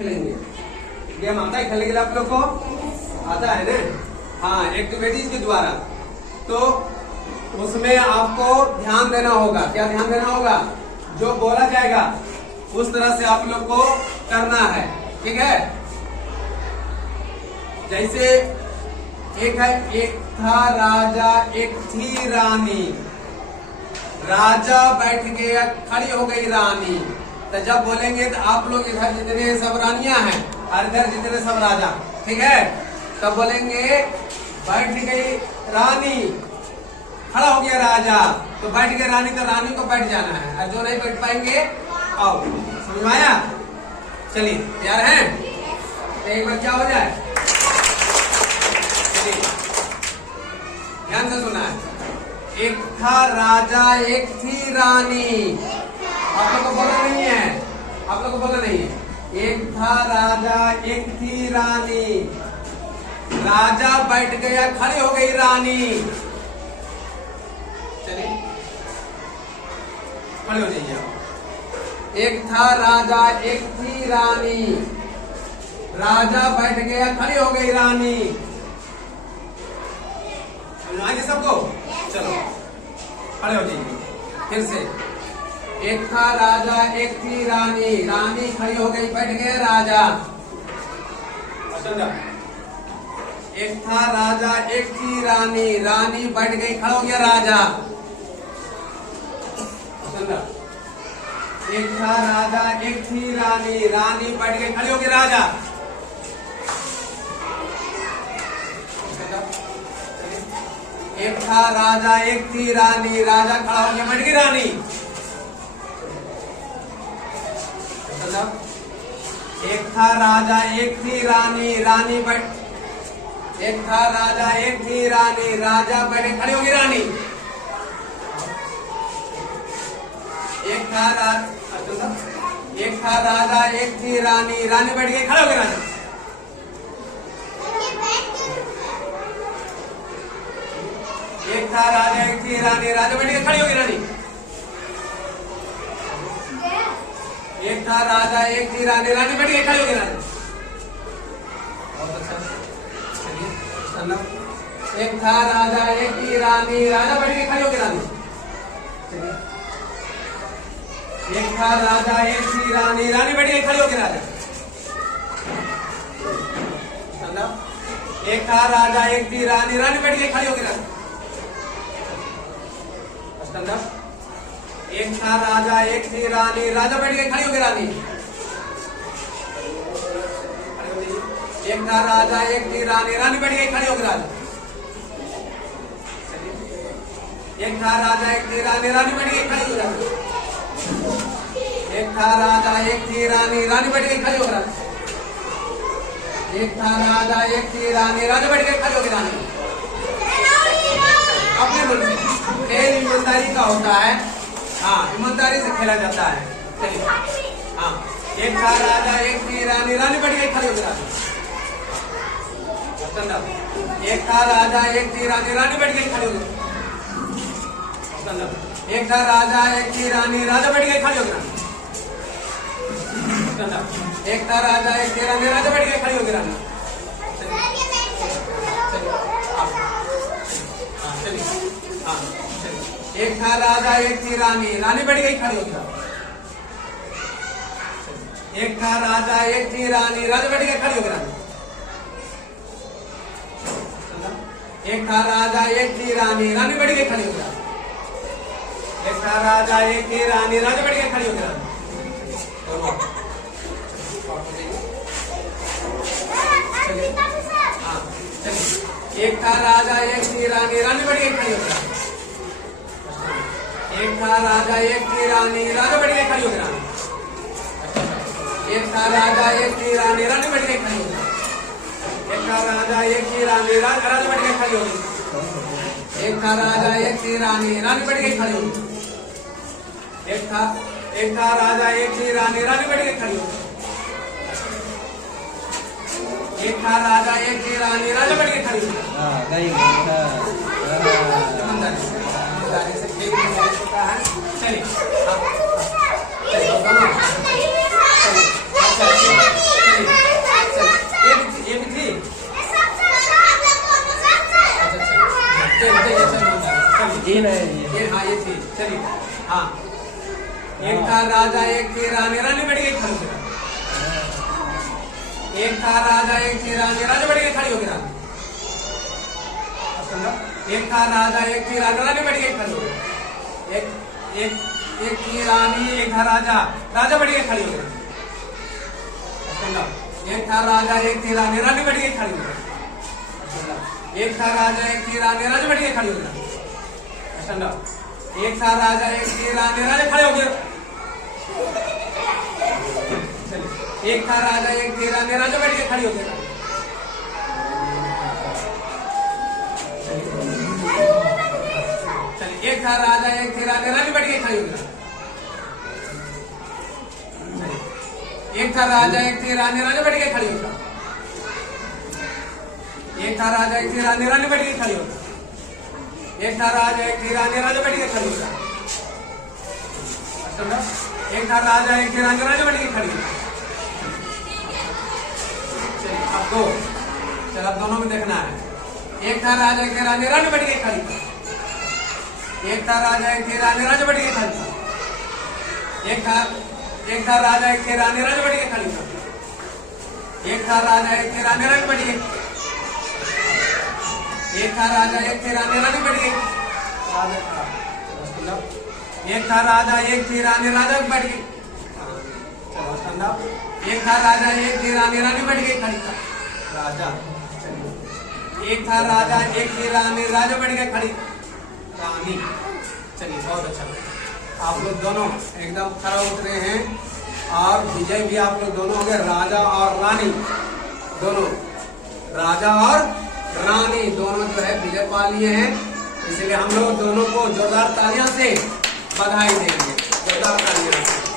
खेलेंगे। गेम आता है खेलने के लिए आप लोग को? आता है ना? हाँ, एक्टिविटीज के द्वारा। तो उसमें आपको ध्यान देना होगा। क्या ध्यान देना होगा? जो बोला जाएगा उस तरह से आप लोग को करना है। ठीक है? जैसे एक है, एक था राजा एक थी रानी, राजा बैठ गया खड़ी हो गई रानी। तो जब बोलेंगे तो आप लोग इधर जितने सब रानियां हैं और इधर जितने सब राजा, ठीक है? तब बोलेंगे बैठ गई रानी, खड़ा हो गया राजा। तो बैठ गई रानी तो रानी को बैठ जाना है, और जो नहीं बैठ पाएंगे आओ। समझ में आया? चलिए तैयार हैं? तो एक बार क्या हो जाए, ध्यान से सुना है। एक था राजा एक थी रानी। आप लोग को बोलना नहीं है, आप लोग को बोलना नहीं है। एक था राजा एक थी रानी, राजा बैठ गया खड़ी हो गई रानी। चलिए खड़े हो जाइए आप। एक था राजा एक थी रानी, राजा बैठ गया खड़ी हो गई रानी। आगे सबको चलो खड़े हो जाइए। फिर से, एक था राजा एक थी रानी, रानी खड़ी हो गई बैठ गया राजा। एक था राजा एक थी रानी, रानी बैठ गई खड़ा हो गया राजा। एक था राजा एक थी रानी, रानी बैठ गई खड़ी हो गई राजा। एक था राजा एक थी रानी, राजा खड़ा हो गया बैठ गई रानी। एक था राजा एक थी रानी, रानी बैठ एक था राजा एक थी रानी, राजा बैठे खड़ी होगी रानी। एक था राजा एक थी रानी, रानी बैठ गई खड़ी होगी रानी। एक था राजा एक थी रानी, राजा बैठ गई खड़ी होगी रानी। एक था राजा एक थी रानी, रानी बैठ गई खड़ी होगी रानी। बहुत अच्छा, चलिए। एक था राजा एक थी रानी, राजा बैठ गई खड़ी होगी रानी। एक था राजा एक थी रानी, रानी बैठ गई खड़ी होगी राजा। एक था राजा एक थी रानी, रानी बैठ गई खड़ी होगी रानी। एक था राजा एक थी रानी, राजा बैठ गई खड़ी होगी रानी। एक था राजा एक थी रानी, रानी बैठ गई खड़ी होगी रानी। एक था राजा एक थी रानी, रानी बैठ गई खड़ी होगी रानी। एक था राजा एक थी रानी, रानी बैठ गई खड़ी होगी रानी। एक था राजा एक थी रानी, राजा बैठ गई खड़ी होगी रानी। अपने बोल खेल ईमानदारी का होता है। हाँ, ईमानदारी से खेला जाता है। चलिए, हाँ। एक था राजा एक थी रानी, रानी बैठ गई खड़ी होगी रानी। एक था राजा एक थी रानी, रानी बैठ गई खड़ी होगी। एक था राजा एक थी रानी, राजा बैठ गई खड़ी होगी रानी। एक था राजा एक थी रानी, राजा बैठ गई खड़ी होगी रानी। एक था राजा एक थी रानी, रानी बैठ गई खड़ी होगी रानी। एक था राजा एक थी रानी, राजा बैठ गई खड़ी होगी रानी। एक था राजा एक थी रानी, रानी बैठ गई खड़ी होगी रानी। एक था राजा एक थी रानी, राजा बैठ गई खड़ी होगी रानी। एक था राजा एक थी रानी, रानी बैठ गई खड़ी होगी रानी। एक था राजा एक थी रानी, राजा बैठ गई खड़ी होगी रानी। एक था राजा एक थी रानी, रानी बैठ गई खड़ी होगी। एक था राजा एक थी रानी, राजा बैठ गई खड़ी होगी। एक था राजा एक थी रानी, रानी बैठ गई खड़ी होगी। एक था राजा एक थी रानी, रानी बैठ गई खड़ी होगी। एक था राजा एक थी रानी, राजा बैठ गई खड़ी होगी। चलिए, चलिए हाँ, एक था राजा एक थी रानी, रानी बैठ गई खड़ी होकर। एक था राजा एक थी रानी, राजा बैठ गई खड़ी होकर रानी। एक था राजा एक थी रानी, रानी बैठ गई खड़ी होकर। एक एक एक थी रानी एक था राजा, राजा बैठ गई खड़ी होकर। एक था राजा एक थी रानी, रानी बैठ गई खड़ी होकर। एक था राजा एक थी रानी, राजा बैठ गई खड़ी होकर। एक था राजा एक थी रानी, राजा खड़े हो गए। एक था राजा एक थी रानी, राजा बैठ के खड़ी हो गई। चलिए एक था राजा एक थी रानी, रानी बैठ के खड़ी हो गई। एक था राजा एक थी रानी, राजा बैठ के खड़ी हो गई। एक था राजा एक थी रानी, रानी बैठ के खड़ी हो गई। एक था राजा एक थी रानी, राजा बैठ के खड़ी हो गई। एक था राजा एक थी रानी, राजा बैठ के खड़ी हो गई। अब दो, चल अब दोनों में देखना है। एक था राजा एक थी रानी, रानी बैठ के खड़ी। एक था राजा एक थी रानी, राजा बैठ के खड़ी। एक था राजा एक थी रानी, राजा बैठ के खड़ी। एक था राजा एक थी रानी, रानी बैठ गई। एक था राजा एक थी रानी, रानी बैठ गई। एक था राजा एक थी रानी, राजा बैठ गई। एक था राजा एक थी रानी, रानी बैठ गई खड़ी। राजा एक था राजा एक थी रानी, राजा बैठ गई खड़ी। रानी। चलिए बहुत अच्छा, आप लोग दोनों एकदम खरा उतरे हैं और विजय भी आप लोग दोनों हो गए। राजा और रानी दोनों, राजा और रानी दोनों जो है विजय पा लिए हैं। इसलिए हम लोग दोनों को जोरदार तालियां से बधाई देंगे, जोरदार तालियां से।